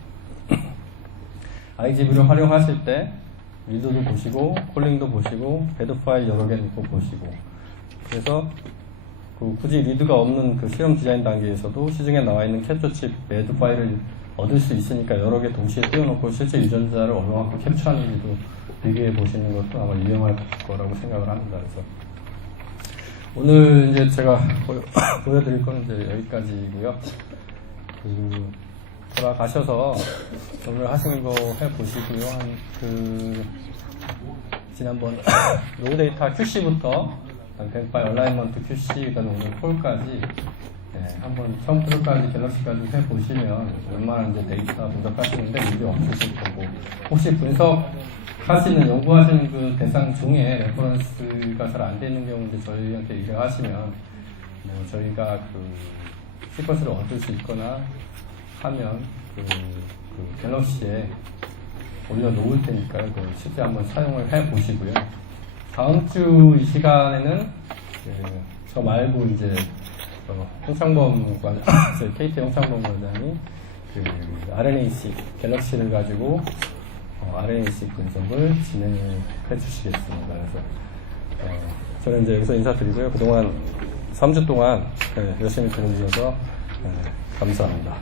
IGB를 활용하실 때 리드도 보시고 콜링도 보시고 배드 파일 여러 개 넣고 보시고 그래서 그 굳이 리드가 없는 그 실험 디자인 단계에서도 시중에 나와 있는 캡처 칩 배드 파일을 얻을 수 있으니까 여러 개 동시에 띄워놓고 실제 유전자를 얻어갖고 캡처하는지도 비교해 보시는 것도 아마 유용할 거라고 생각을 합니다. 그래서 오늘 이제 제가 보여드릴 거는 이제 여기까지고요. 그 돌아가셔서 오늘 하시는 거 해보시고요. 지난번 로우 데이터 QC부터 벤파이 얼라이먼트 QC 그다음에 오늘 폴까지 한번 처음부터까지 갤럭시까지 해보시면 웬만한 이제 데이터 분석하시는데 문제 없으실 거고 혹시 분석하시는 연구하시는 그 대상 중에 레퍼런스가 잘 안 되는 경우인데 저희한테 의뢰하시면 뭐 저희가 그 시퀀스를 얻을 수 있거나 하면 그 갤럭시에 올려놓을 테니까요. 실제 한번 사용을 해보시고요. 다음 주 이 시간에는 저 말고 이제 홍창범 과장, 저희 KT 홍창범 과장이 그 RNA-seq 갤럭시를 가지고 RNA-seq 분석을 진행해 주시겠습니다. 그래서 저는 이제 여기서 인사드리고요. 그동안 3주 동안 열심히 들어주셔서 감사합니다.